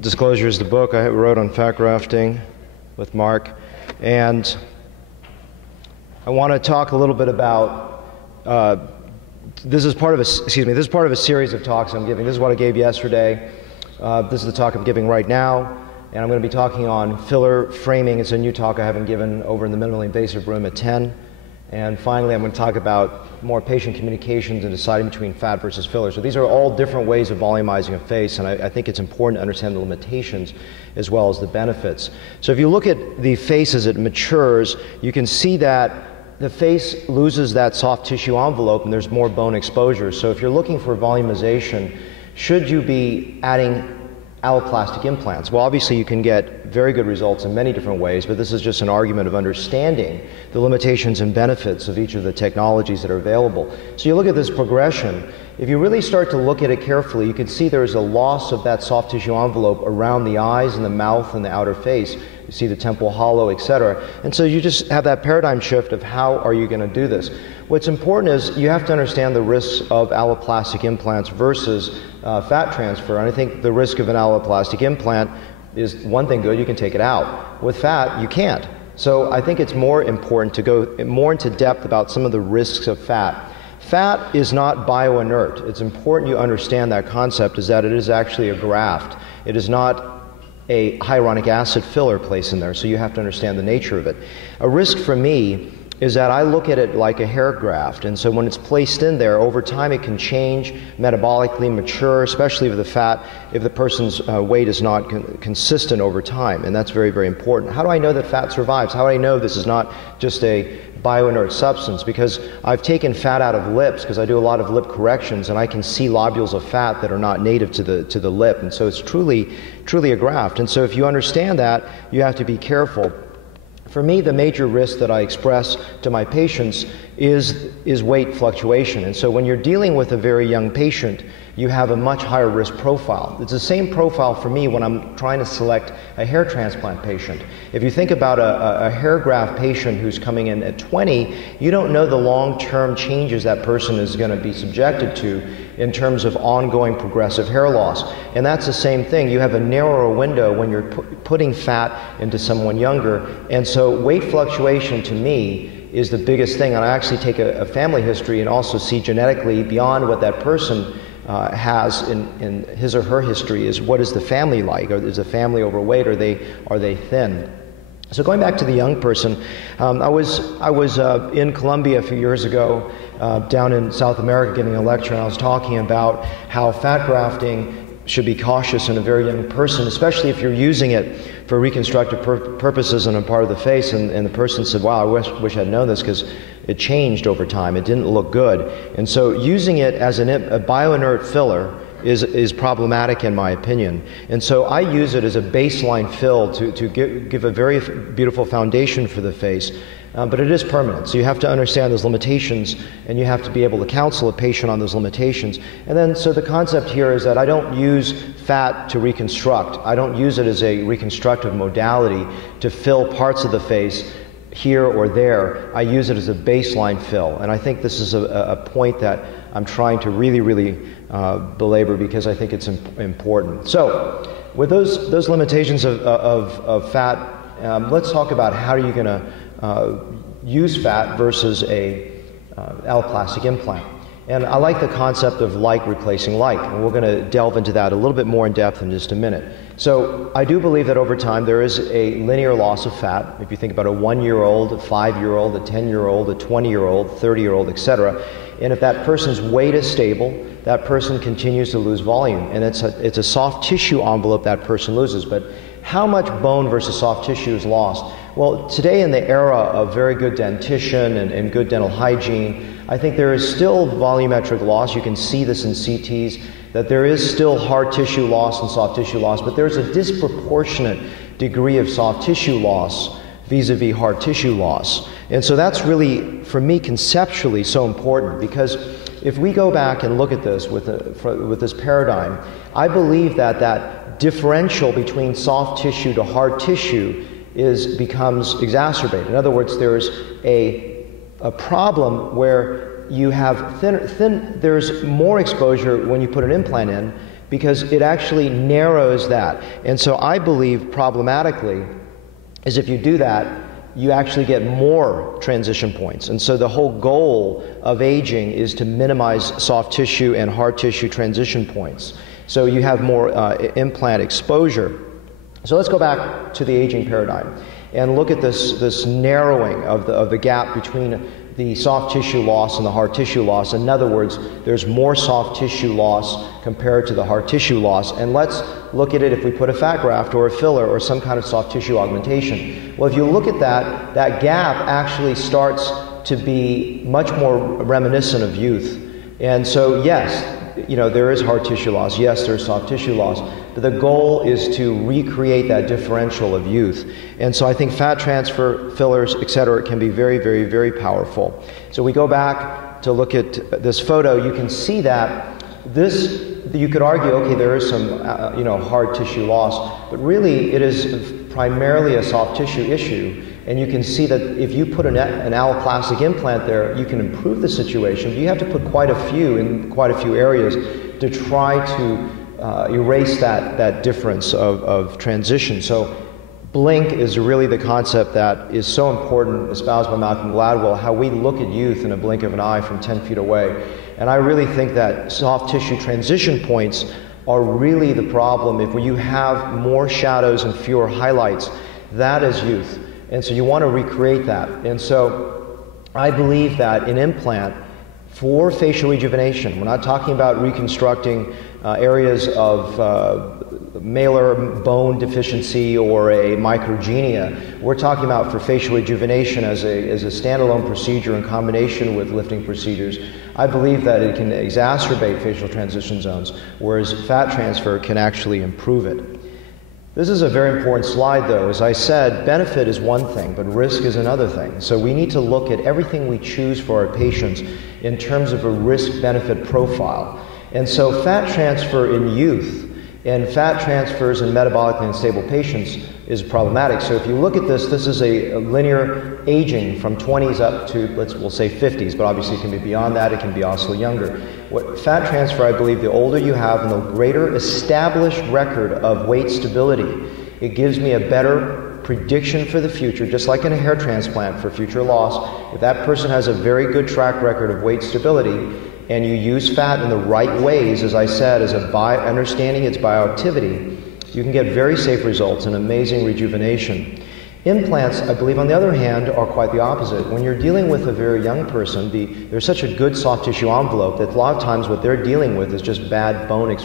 Disclosure is the book I wrote on fat grafting with Mark, and I want to talk a little bit about this is part of a series of talks I'm giving. This is what I gave yesterday. This is the talk I'm giving right now, and I'm going to be talking on filler framing. It's a new talk I haven't given over in the minimally invasive room at 10. And finally, I'm going to talk about more patient communications and deciding between fat versus filler. So these are all different ways of volumizing a face, and I think it's important to understand the limitations as well as the benefits. So if you look at the face as it matures, you can see that the face loses that soft tissue envelope and there's more bone exposure. So if you're looking for volumization, should you be adding alloplastic implants? Well, obviously you can get very good results in many different ways, but this is just an argument of understanding the limitations and benefits of each of the technologies that are available. So you look at this progression. If you really start to look at it carefully, you can see there's a loss of that soft tissue envelope around the eyes and the mouth and the outer face. You see the temple hollow, etc. And so you just have that paradigm shift of how are you going to do this. What's important is you have to understand the risks of alloplastic implants versus fat transfer. And I think the risk of an alloplastic implant is one thing good, you can take it out. With fat, you can't. So I think it's more important to go more into depth about some of the risks of fat. Fat is not bioinert. It's important you understand that concept, is that it is actually a graft. It is not a hyaluronic acid filler placed in there, so you have to understand the nature of it. A risk for me is that I look at it like a hair graft, and so when it's placed in there, over time it can change, metabolically mature, especially if the person's weight is not consistent over time, and that's very, very important. How do I know that fat survives? How do I know this is not just a bioinert substance? Because I've taken fat out of lips, because I do a lot of lip corrections, and I can see lobules of fat that are not native to the lip, and so it's truly a graft. And so if you understand that, you have to be careful. For me, the major risk that I express to my patients is weight fluctuation. And so when you're dealing with a very young patient, you have a much higher risk profile. It's the same profile for me when I'm trying to select a hair transplant patient. If you think about a hair graft patient who's coming in at 20, you don't know the long-term changes that person is going to be subjected to in terms of ongoing progressive hair loss. And that's the same thing. You have a narrower window when you're putting fat into someone younger. And so weight fluctuation to me is the biggest thing. And I actually take a family history and also see genetically beyond what that person has in his or her history is what is the family like? Or is the family overweight? Are they thin? So going back to the young person, I was in Colombia a few years ago, down in South America, giving a lecture, and I was talking about how fat grafting should be cautious in a very young person, especially if you're using it for reconstructive purposes on a part of the face. And the person said, wow, I wish I'd known this, because it changed over time. It didn't look good. And so using it as a bioinert filler is problematic in my opinion. And so I use it as a baseline fill to give a very beautiful foundation for the face. But it is permanent, so you have to understand those limitations, and you have to be able to counsel a patient on those limitations. And then, so the concept here is that I don't use fat to reconstruct. I don't use it as a reconstructive modality to fill parts of the face here or there. I use it as a baseline fill, and I think this is a point that I'm trying to really belabor, because I think it's important. So, with those limitations of fat, let's talk about how are you going to use fat versus a alloplastic implant. And I like the concept of like replacing like, and we're going to delve into that a little bit more in depth in just a minute. So I do believe that over time there is a linear loss of fat. If you think about a 1-year-old, a 5-year-old, a 10-year-old, a 20-year-old, 30-year-old, etc., and if that person's weight is stable, that person continues to lose volume, and it's a soft tissue envelope that person loses. But how much bone versus soft tissue is lost? Well, today in the era of very good dentition and good dental hygiene, I think there is still volumetric loss. You can see this in CTs, that there is still hard tissue loss and soft tissue loss, but there's a disproportionate degree of soft tissue loss vis-a-vis hard tissue loss. And so that's really, for me, conceptually so important, because if we go back and look at this with this paradigm, I believe that differential between soft tissue to hard tissue becomes exacerbated. In other words, there's a problem where you have there's more exposure when you put an implant in because it actually narrows that. And so I believe problematically is if you do that, you actually get more transition points. And so the whole goal of aging is to minimize soft tissue and hard tissue transition points. So you have more implant exposure. So let's go back to the aging paradigm and look at this narrowing of the gap between the soft tissue loss and the hard tissue loss. In other words, there's more soft tissue loss compared to the hard tissue loss. And let's look at it if we put a fat graft or a filler or some kind of soft tissue augmentation. Well, if you look at that, that gap actually starts to be much more reminiscent of youth. And so, yes, you know, there is hard tissue loss. Yes, there's soft tissue loss. But the goal is to recreate that differential of youth. And so I think fat transfer, fillers, et cetera, can be very, very, very powerful. So we go back to look at this photo. You can see that this, you could argue, okay, there is some, you know, hard tissue loss. But really, it is primarily a soft tissue issue. And you can see that if you put an alloplastic implant there, you can improve the situation. But you have to put quite a few in quite a few areas to try to erase that difference of transition. So blink is really the concept that is so important, espoused by Malcolm Gladwell, how we look at youth in a blink of an eye from 10 feet away. And I really think that soft tissue transition points are really the problem. If you have more shadows and fewer highlights, that is youth. And so you want to recreate that. And so I believe that an implant for facial rejuvenation, we're not talking about reconstructing areas of malar bone deficiency or a microgenia. We're talking about for facial rejuvenation as a standalone procedure in combination with lifting procedures. I believe that it can exacerbate facial transition zones, whereas fat transfer can actually improve it. This is a very important slide, though. As I said, benefit is one thing, but risk is another thing. So we need to look at everything we choose for our patients in terms of a risk-benefit profile. And so fat transfer in youth and fat transfers in metabolically unstable patients is problematic. So if you look at this, this is a linear aging from 20s up to, we'll say 50s, but obviously it can be beyond that, it can be also younger. What fat transfer, I believe, the older you have and the greater established record of weight stability, it gives me a better prediction for the future, just like in a hair transplant for future loss. If that person has a very good track record of weight stability, and you use fat in the right ways, as I said, as understanding its bioactivity, you can get very safe results and amazing rejuvenation. Implants, I believe, on the other hand, are quite the opposite. When you're dealing with a very young person, there's such a good soft tissue envelope that a lot of times what they're dealing with is just bad bone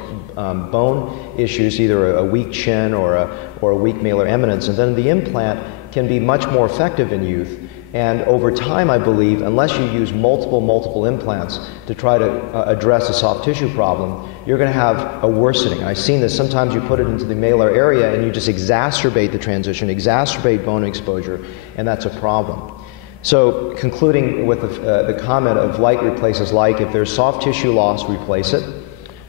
issues, either a weak chin or a weak malar eminence, and then the implant can be much more effective in youth. And over time, I believe, unless you use multiple implants to try to address a soft tissue problem, you're going to have a worsening. I've seen this. Sometimes you put it into the malar area and you just exacerbate the transition, exacerbate bone exposure, and that's a problem. So concluding with the comment of like replaces like, if there's soft tissue loss, replace it.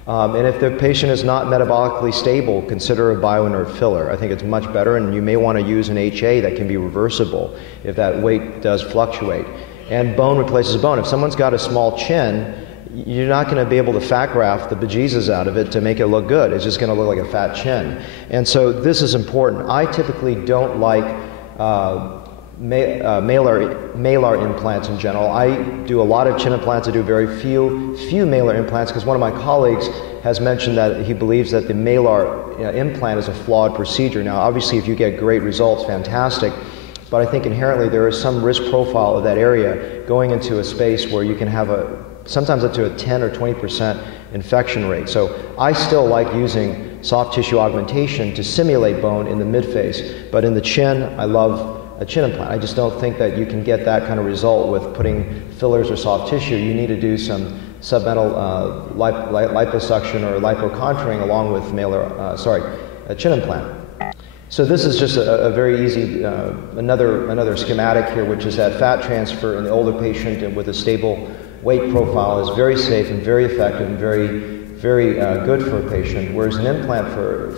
And if the patient is not metabolically stable, consider a bioinert filler. I think it's much better, and you may want to use an HA that can be reversible if that weight does fluctuate. And bone replaces bone. If someone's got a small chin, you're not going to be able to fat graft the bejesus out of it to make it look good. It's just going to look like a fat chin. And so this is important. I typically don't like malar implants in general. I do a lot of chin implants. I do very few malar implants because one of my colleagues has mentioned that he believes that the malar implant is a flawed procedure. Now, obviously, if you get great results, fantastic. But I think inherently there is some risk profile of that area going into a space where you can have sometimes up to a 10 or 20% infection rate. So I still like using soft tissue augmentation to simulate bone in the midface. But in the chin, I love a chin implant. I just don't think that you can get that kind of result with putting fillers or soft tissue. You need to do some submental liposuction or lipocontouring along with a chin implant. So this is just a very easy, another schematic here, which is that fat transfer in the older patient and with a stable weight profile is very safe and very effective and very good for a patient, whereas an implant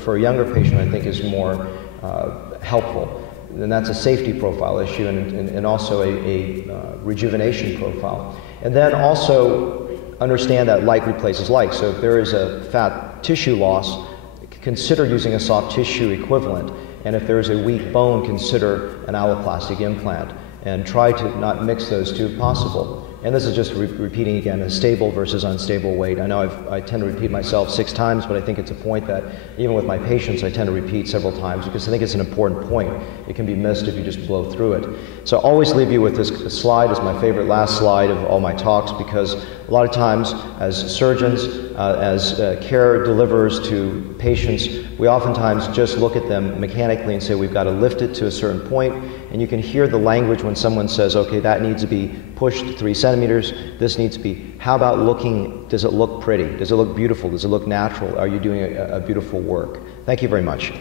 for a younger patient I think is more helpful. And that's a safety profile issue and also a rejuvenation profile. And then also understand that like replaces like. So if there is a fat tissue loss, consider using a soft tissue equivalent. And if there is a weak bone, consider an alloplastic implant. And try to not mix those two if possible. And this is just repeating again, a stable versus unstable weight. I know I tend to repeat myself 6 times, but I think it's a point that even with my patients, I tend to repeat several times because I think it's an important point. It can be missed if you just blow through it. So I always leave you with this slide as my favorite last slide of all my talks, because a lot of times as surgeons, as care deliverers to patients, we oftentimes just look at them mechanically and say we've got to lift it to a certain point, and you can hear the language when someone says, okay, that needs to be pushed 3 centimeters, this needs to be, how about looking, does it look pretty? Does it look beautiful? Does it look natural? Are you doing a beautiful work? Thank you very much.